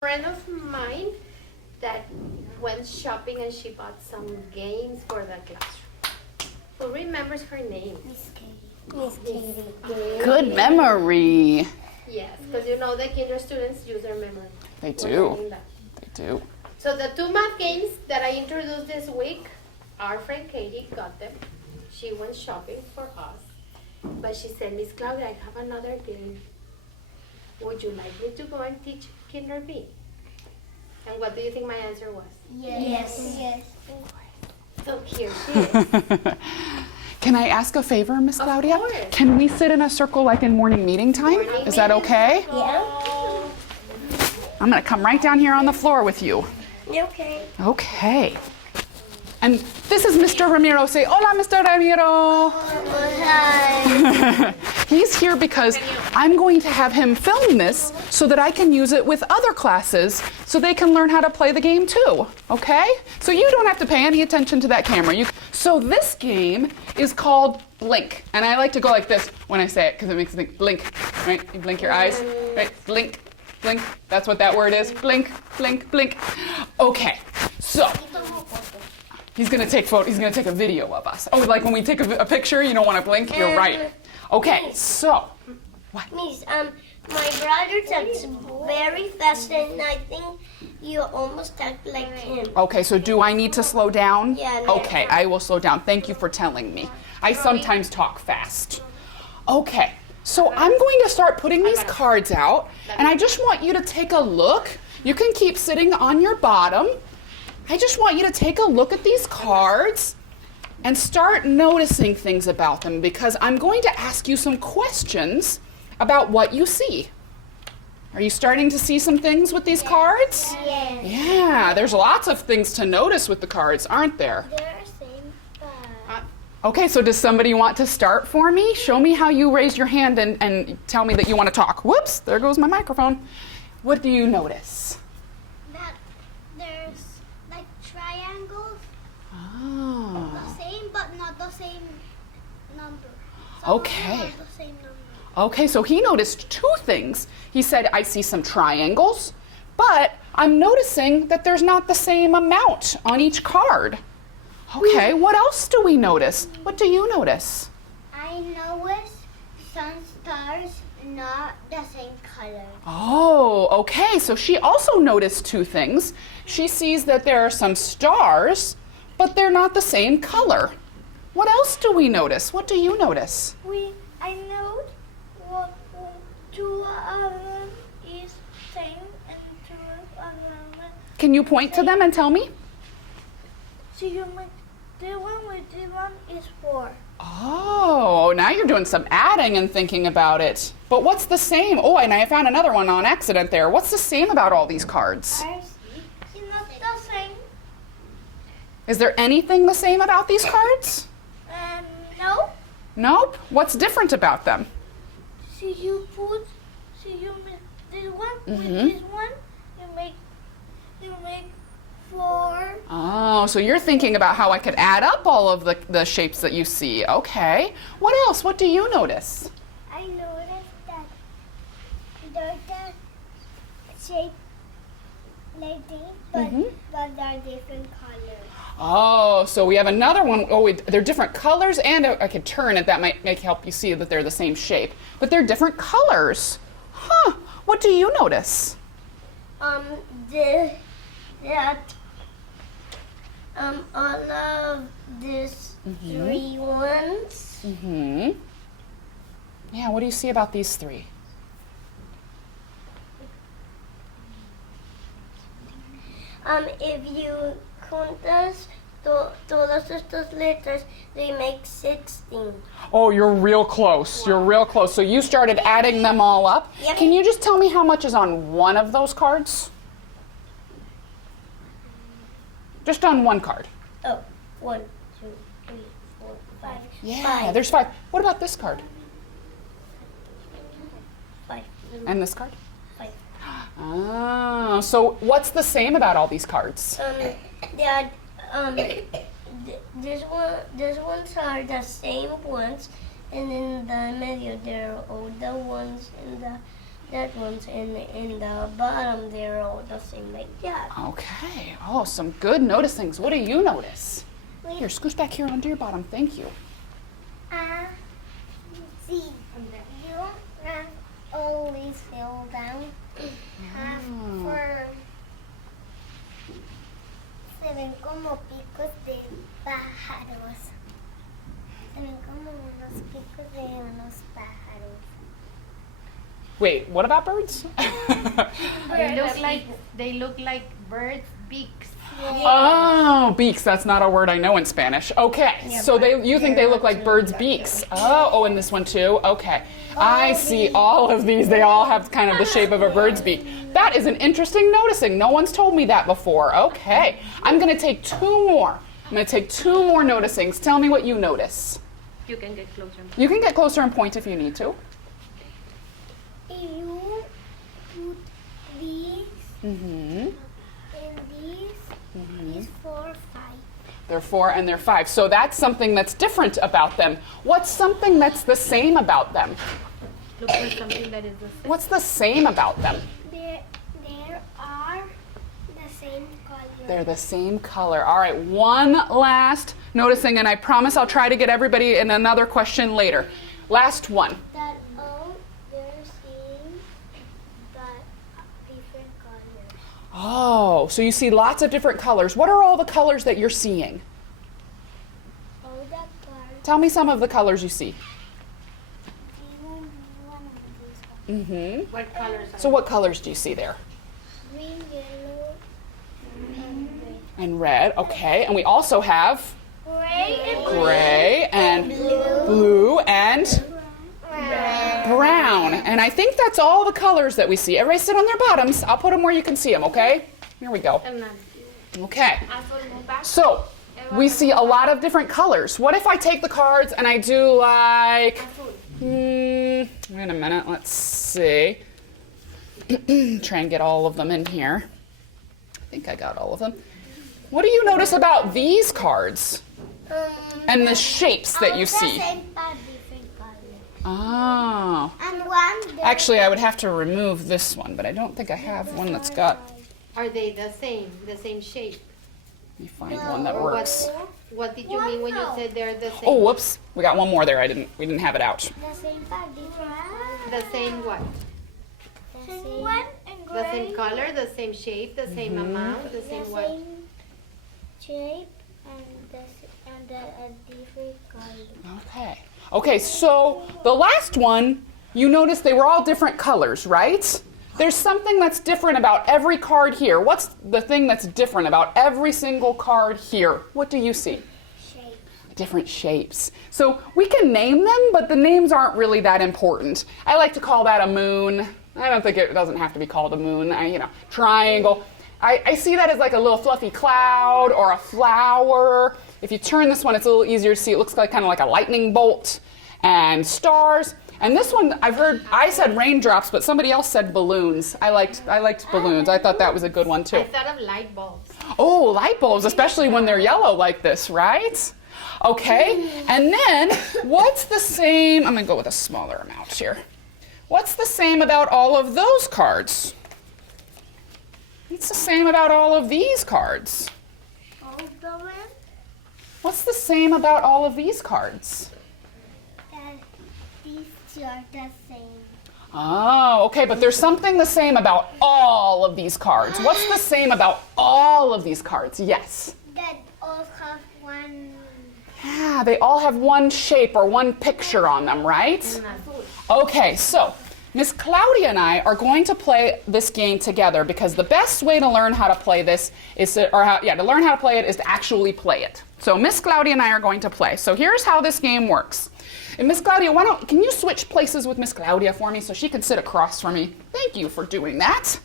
friend of mine that went shopping and she bought some games for the classroom. Who remembers her name? Miss Katie. Miss Katie. Good memory. Yes, because you know the kinder students use their memory. They for do. learning that. They do. So the two math games that I introduced this week, our friend Katie got them. She went shopping for us. But she said, Miss Claudia, I have another game. Would you like me to go and teach Kinder B? And what do you think my answer was? Yes. Yes. So here she is. Can I ask a favor, Miss Claudia? course. Can we sit in a circle like in morning meeting time? Morning Is that meeting. okay? Yeah. I'm going to come right down here on the floor with you. Okay. Okay. And this is Mr. Ramiro. Say, hola, Mr. Ramiro. Hi. He's here because I'm going to have him film this so that I can use it with other classes so they can learn how to play the game too, okay? So you don't have to pay any attention to that camera. So this game is called Blink. And I like to go like this when I say it because it makes me think blink, right? You blink your eyes, right? Blink, blink. That's what that word is. Blink, blink, blink. Okay, so he's gonna take a video of us. Oh, like when we take a picture, you don't want to blink? You're right. Okay, so, what? Miss, my brother talks very fast, and I think you almost talk like him. Okay, so do I need to slow down? Yeah, no. Okay, I will slow down. Thank you for telling me. I sometimes talk fast. Okay, so I'm going to start putting these cards out, and I just want you to take a look. You can keep sitting on your bottom. I just want you to take a look at these cards and start noticing things about them because I'm going to ask you some questions about what you see. Are you starting to see some things with these cards? Yes. Yeah, there's lots of things to notice with the cards, aren't there? They're same, but Okay, so does somebody want to start for me? Show me how you raise your hand and tell me that you want to talk. Whoops, there goes my microphone. What do you notice? that there's like triangles, Oh, the same but not the same number. Okay. Not the same number. okay, so he noticed two things. He said, I see some triangles, but I'm noticing that there's not the same amount on each card. Okay, what else do we notice? What do you notice? I noticed some stars not the same color. Oh, okay. So she also noticed two things. She sees that there are some stars, but they're not the same color. What else do we notice? What do you notice? I know what two of them is same and two of them. Can you point to them and tell me? So you make the one with the one is 4. Oh, now you're doing some adding and thinking about it. But what's the same? Oh, and I found another one on accident there. What's the same about all these cards? It's not the same. Is there anything the same about these cards? No. Nope. What's different about them? So you make this one with Mhm. this one. You make 4. Oh, so you're thinking about how I could add up all of the shapes that you see. Okay. What else? What do you notice? I noticed that there's a shape like this, but they're different colors. Oh, so we have another one. Oh, they're different colors, and I could turn it. That might help you see that they're the same shape. But they're different colors. Huh. What do you notice? All of these 3 ones. Mm-hmm. Yeah, what do you see about these 3? If you juntas todas estas letras, they make 16. Oh, you're real close. You're real close. So you started adding them all up. Yep. Can you just tell me how much is on one of those cards? Just on one card. Oh, 1, 2, 3, 4, 5. Yeah, 5. there's 5. What about this card? 5. And this card? 5. Oh, so what's the same about all these cards? That these ones are the same ones, and in the medio there are all the ones in the that one's in the bottom. They're all the same like that. Okay. Oh, some good noticings. What do you notice? Here, scooch back here onto your bottom. Thank you. See, you always fell down. Se ven como picos de pájaros. Se ven como unos picos de unos pájaros. Wait, what about birds? They look like birds' beaks. Oh, beaks. That's not a word I know in Spanish. Okay, so you think they look like birds' beaks. Oh, and this one too? Okay. I see all of these. They all have kind of the shape of a bird's beak. That is an interesting noticing. No one's told me that before. Okay. I'm going to take two more. I'm going to take two more noticings. Tell me what you notice. You can get closer. You can get closer and point if you need to. You put these Mm-hmm. and these 4, 5. They're 4 and they're 5. So that's something that's different about them. What's something that's the same about them? Look for something that is the same. What's the same about them? There are the same color. They're the same color. All right, one last noticing, and I promise I'll try to get everybody in another question later. Last one. That all they're seeing, but different colors. Oh, so you see lots of different colors. What are all the colors that you're seeing? All the colors. Tell me some of the colors you see. Even one of these ones. Mm-hmm. What colors are So what colors do you see there? Green, yellow, and red. And red, okay. And we also have Gray and gray and blue and brown. And I think that's all the colors that we see. Everybody sit on their bottoms. I'll put them where you can see them, okay? Here we go. Okay. So we see a lot of different colors. What if I take the cards and I do like, wait a minute, let's see. Try and get all of them in here. I think I got all of them. What do you notice about these cards and the shapes that you see? Same but different colors. Oh. And one. Actually, I would have to remove this one, but I don't think I have one that's got. Are they the same shape? Let me find one that works. What did you mean when you said they're the same? Oh, whoops. We got one more there. We didn't have it out. The same but different colors. The same what? The same one and gray. The same color, the same shape, the same amount, the same what? Same shape and a different color. Okay. Okay, so the last one, you notice they were all different colors, right? There's something that's different about every card here. What's the thing that's different about every single card here? What do you see? Shape. Different shapes. So we can name them, but the names aren't really that important. I like to call that a moon. I don't think it doesn't have to be called a moon. Triangle. I see that as like a little fluffy cloud or a flower. If you turn this one, it's a little easier to see. It looks like kind of like a lightning bolt and stars. And this one, I said raindrops, but somebody else said balloons. I liked balloons. I thought that was a good one too. I thought of light bulbs. Oh, light bulbs, especially when they're yellow like this, right? Okay, and then what's the same? I'm gonna go with a smaller amount here. What's the same about all of those cards? What's the same about all of these cards? All of them. What's the same about all of these cards? These two are the same. Oh, okay, but there's something the same about all of these cards. What's the same about all of these cards? Yes. That all have one. Yeah, they all have one shape or one picture on them, right? Okay, so Miss Claudia and I are going to play this game together because the best way to learn how to play this is to learn how to play it is to actually play it. So Miss Claudia and I are going to play. So here's how this game works. And Miss Claudia, can you switch places with Miss Claudia for me so she can sit across from me? Thank you for doing that.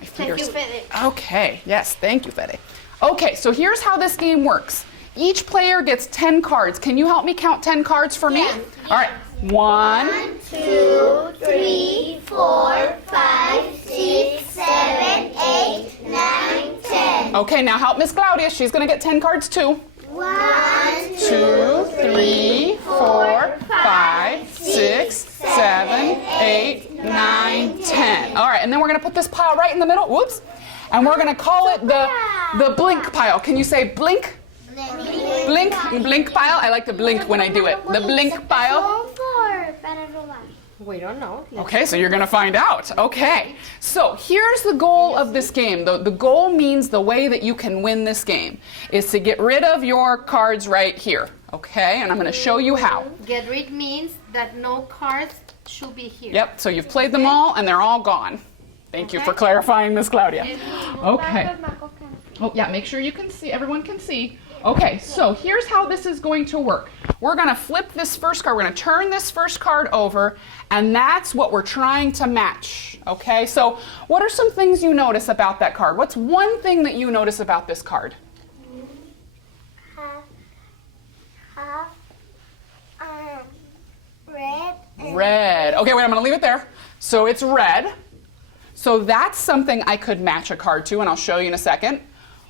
Thank you, Fede. Okay, yes, thank you, Fede. Okay, so here's how this game works. Each player gets 10 cards. Can you help me count 10 cards for me? Yes. All right. 1, 2, 3, 4, 5, 6, 7, 8, 9, 10. Okay, now help Miss Claudia. She's going to get 10 cards too. 1, 2, 3, 4, 5, 6, 7, 8, 9, then we're going to put this pile right in the middle. Whoops. And we're going to call it the blink pile. Can you say blink? Blink. Blink pile. I like to blink when I do it. The blink pile. We don't know. Okay, so you're going to find out. Okay. So here's the goal of this game. The goal means the way that you can win this game is to get rid of your cards right here. Okay, and I'm going to show you how. Get rid means that no cards should be here. Yep, so you've played them all and they're all gone. Thank you for clarifying, Miss Claudia. Okay. Oh, yeah, make sure you can see, everyone can see. Okay, so here's how this is going to work. We're going to flip this first card. We're going to turn this first card over, and that's what we're trying to match. Okay, so what are some things you notice about that card? What's one thing that you notice about this card? Red. Red. Okay, wait, I'm going to leave it there. So it's red. So that's something I could match a card to, and I'll show you in a second.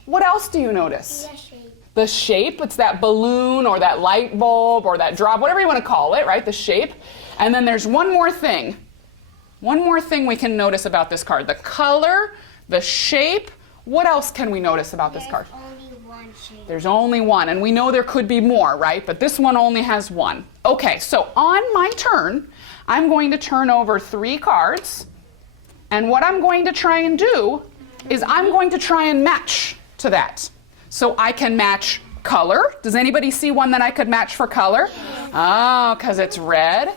What else do you notice? The shape. The shape, it's that balloon or that light bulb or that drop, whatever you want to call it, right? The shape. And then there's one more thing. One more thing we can notice about this card. The color, the shape. What else can we notice about this card? There's only one shape. There's only one, and we know there could be more, right? But this one only has one. Okay, so on my turn, I'm going to turn over 3 cards. And what I'm going to try and do is I'm going to try and match to that. So I can match color. Does anybody see one that I could match for color? Oh, because it's red.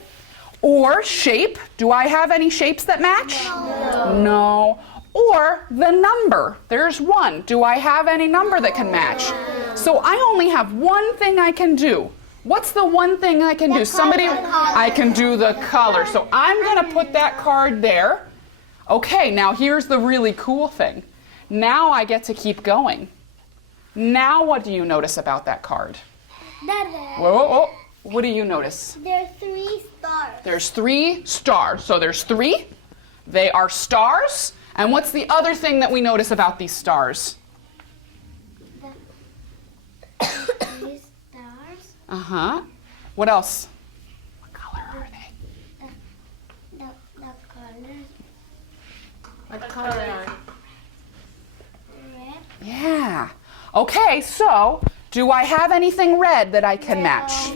Or shape. Do I have any shapes that match? No. Or the number. There's one. Do I have any number that can match? So I only have one thing I can do. What's the one thing I can do? I can do the color. So I'm going to put that card there. Okay, now here's the really cool thing. Now I get to keep going. Now what do you notice about that card? Whoa. What do you notice? There's 3 stars. There's 3 stars. So there's 3. They are stars. And what's the other thing that we notice about these stars? These stars. Uh-huh. What else? What color are they? The colors. What color? Red. Yeah. Okay, so do I have anything red that I can match?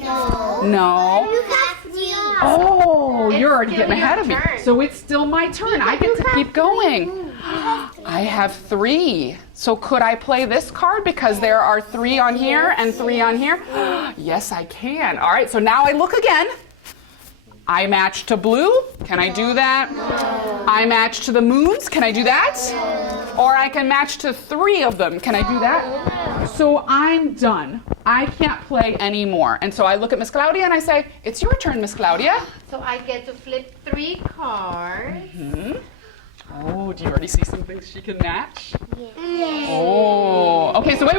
No. You have to. Oh, you're already still getting ahead of me. your turn. So it's still my turn. I get to keep going. I have 3. So could I play this card because there are 3 on here and 3 on here? Yes, I can. All right, so now I look again. I match to blue. Can I do that? No. I match to the moons. Can I do that? No. Or I can match to 3 of them. Can I do that? No. So I'm done. I can't play anymore. And so I look at Miss Claudia and I say, it's your turn, Miss Claudia. So I get to flip 3 cards. Oh, do you already see some things she can match? Yes. Oh, okay, so wait.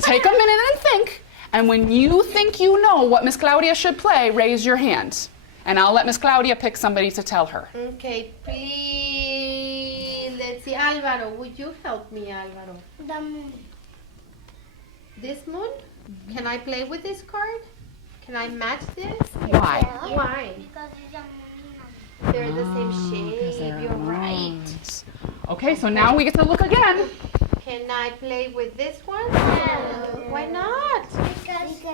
Take a minute and think. And when you think you know what Miss Claudia should play, raise your hand. And I'll let Miss Claudia pick somebody to tell her. Okay, please. Let's see. Alvaro, would you help me, Alvaro? The moon. This moon? Can I play with this card? Can I match this? Why? Why? Because it's a moon. They're the same shape. You're right. Okay, so now we get to look again. Can I play with this one? Why not? Because it's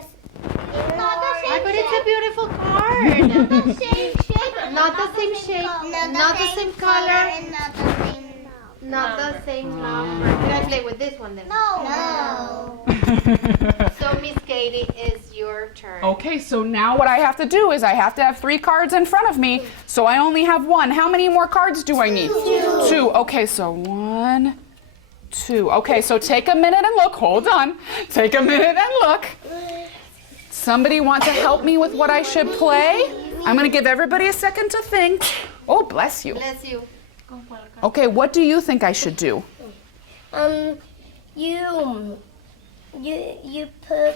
not the same But it's a shape. beautiful card. Not the same shape. Not the same shape. Not the same color. And not the same. Not the same number. Can I play with this one then? No. So Miss Katie, it's your turn. Okay, so now what I have to do is I have to have 3 cards in front of me, so I only have 1. How many more cards do I need? 2. Okay, so 1, 2. Okay, so take a minute and look. Hold on. Take a minute and look. Somebody want to help me with what I should play? I'm going to give everybody a second to think. Oh, bless you. Bless you. Okay, what do you think I should do? You put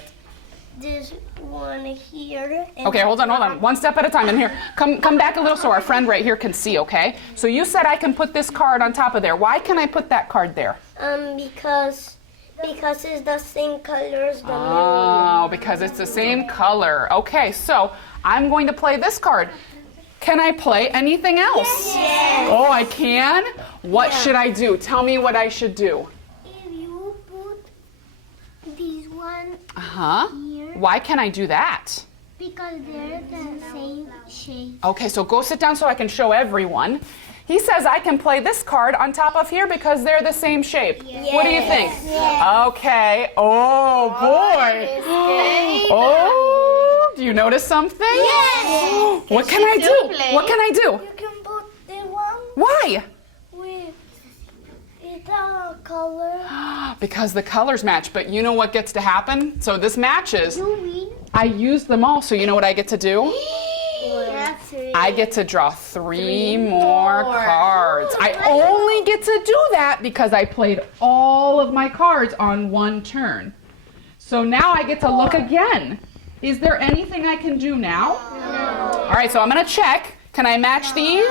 this one here. And Okay, hold on. One step at a time. And here, come back a little so our friend right here can see, okay? So you said I can put this card on top of there. Why can I put that card there? Because it's the same color as the Oh, because it's the same color. Okay, so I'm going to play this card. can I play anything else? Yes. Oh, I can? What should I do? Tell me what I should do. If you put this one Uh-huh. here, Why can I do that? because they're the same shape. Okay, so go sit down so I can show everyone. He says I can play this card on top of here because they're the same shape. What do you think? Okay. Oh, boy. Oh, do you notice something? Yes. What can I still do? play? What can I do? You can put the one Why? with the color. Because the colors match, but you know what gets to happen? So this matches. You win. I use them all, so you know what I get to do? That's I get to draw three more cards. I only get to do that because I played all of my cards on one turn. So now I get to look again. Is there anything I can do now? No. All right, so I'm gonna check. Can I match these?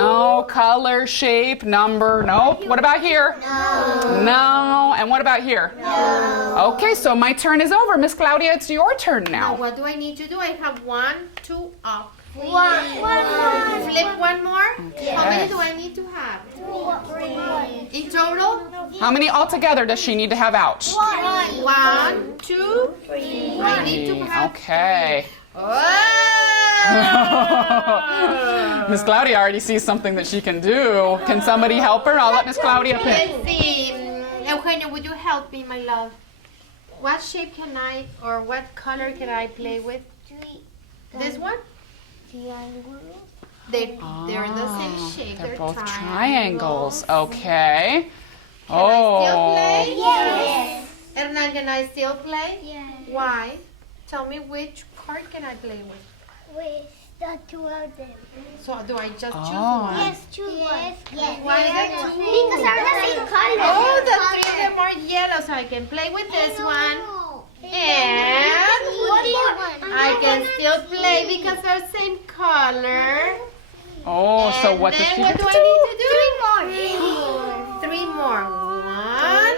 No. Color, shape, number, nope. What about here? No. And what about here? No. Okay, so my turn is over. Miss Claudia, it's your turn Now, now. what do I need to do? I have 1, 2 up. One. Flip one more. How many do I need to have? In total? How many altogether does she need to have out? 1, 2, 3. I need to have. Okay. Oh! Miss Claudia already sees something that she can do. Can somebody help her? I'll let Miss Claudia pick. Let's see. Eugenio, would you help me, my love? What shape can I, or what color can I play with? This one? They're the same shape. They're both triangles. Okay. Oh. Yes. Hernan, can I still play? Yes. Why? Tell me which card can I play with? With the two of them. So do I just choose Oh. one? Yes, choose one. Yes. Why is it two? Because they're the same color. Oh, the three of them are yellow, so I can play with this one. And I can still play because they're same color. Oh, so And what does then she what get do to I do? need to do? Three more. 1,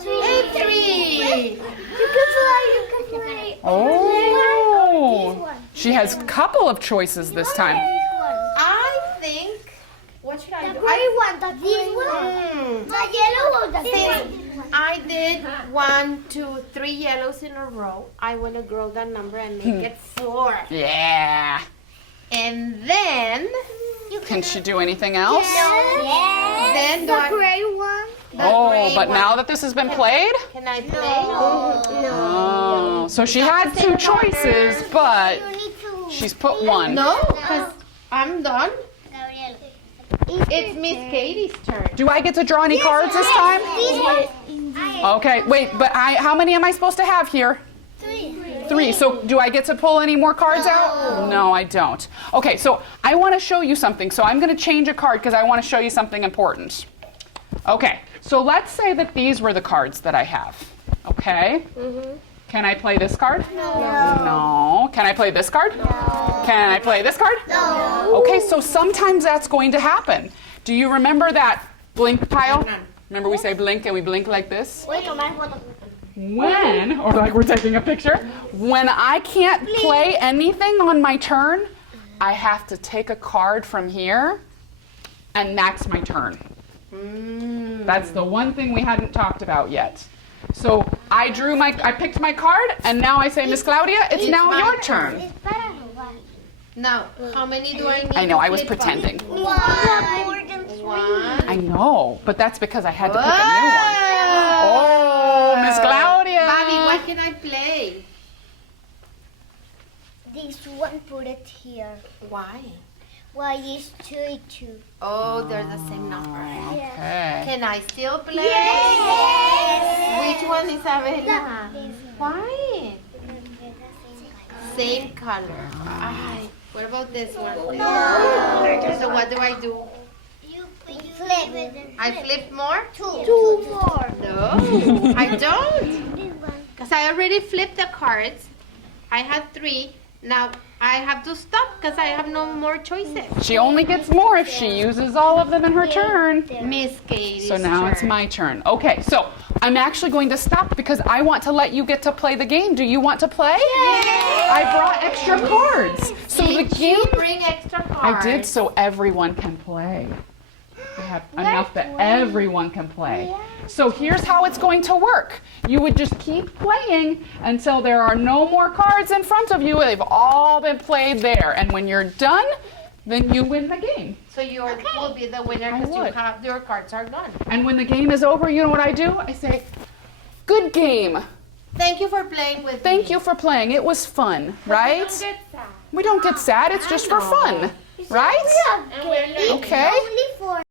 2, and 3. Oh. She has a couple of choices this time. I think. What should I do? This one. The yellow or the green? I did 1, 2, 3 yellows in a row. I want to grow that number and make it 4. Yeah. And then, Can she do anything else? then do I, Gray one. the Oh, gray but one. now that this has been played? Can I play? Oh. So she had two choices, but she's put one. No, because I'm done. It's Miss Katie's turn. Do I get to draw any cards this time? Okay, wait, but how many am I supposed to have here? 3. So do I get to pull any more cards out? No, I don't. Okay, so I want to show you something. So I'm going to change a card because I want to show you something important. Okay, so let's say that these were the cards that I have. Okay? Can I play this card? No. Can I play this card? No. Can I play this card? No. Okay, so sometimes that's going to happen. Do you remember that blink pile? Remember we say blink and we blink like this? When, or like we're taking a picture, when I can't play anything on my turn, I have to take a card from here and that's my turn. That's the one thing we hadn't talked about yet. So I picked my card, and now I say, Miss Claudia, it's now my your turn. Now, how many do I need? I know, to I was flip up? pretending. 1. I know, but that's because I had to pick a new one. Oh, Miss Claudia. Bobby, what can I play? This one, put it here. Why? Why is 2 2? Oh, they're the same number. Okay. Can I still play? Yes. Which one, Isabella? Why? Same color. Ay, what about this one? So what do I do? You flip. I flip more? 2 more. No, I don't. This one. Because I already flipped the cards. I had 3. Now I have to stop because I have no more choices. She only gets more if she uses all of them in her turn. Miss Katie's So now it's turn. my turn. Okay, so I'm actually going to stop because I want to let you get to play the game. Do you want to play? I brought extra cards. So the Did game you bring extra I cards? did so everyone can play. I have enough that everyone can play. So here's how it's going to work. You would just keep playing until there are no more cards in front of you. They've all been played there. And when you're done, then you win the game. So you will be the winner I because would. your cards are gone. And when the game is over, you know what I do? I say, good game. Thank you for playing with me. Thank you for playing. It was fun, right? Don't get sad. We don't get sad. It's just for fun, right? And we're leaving. Okay. Only for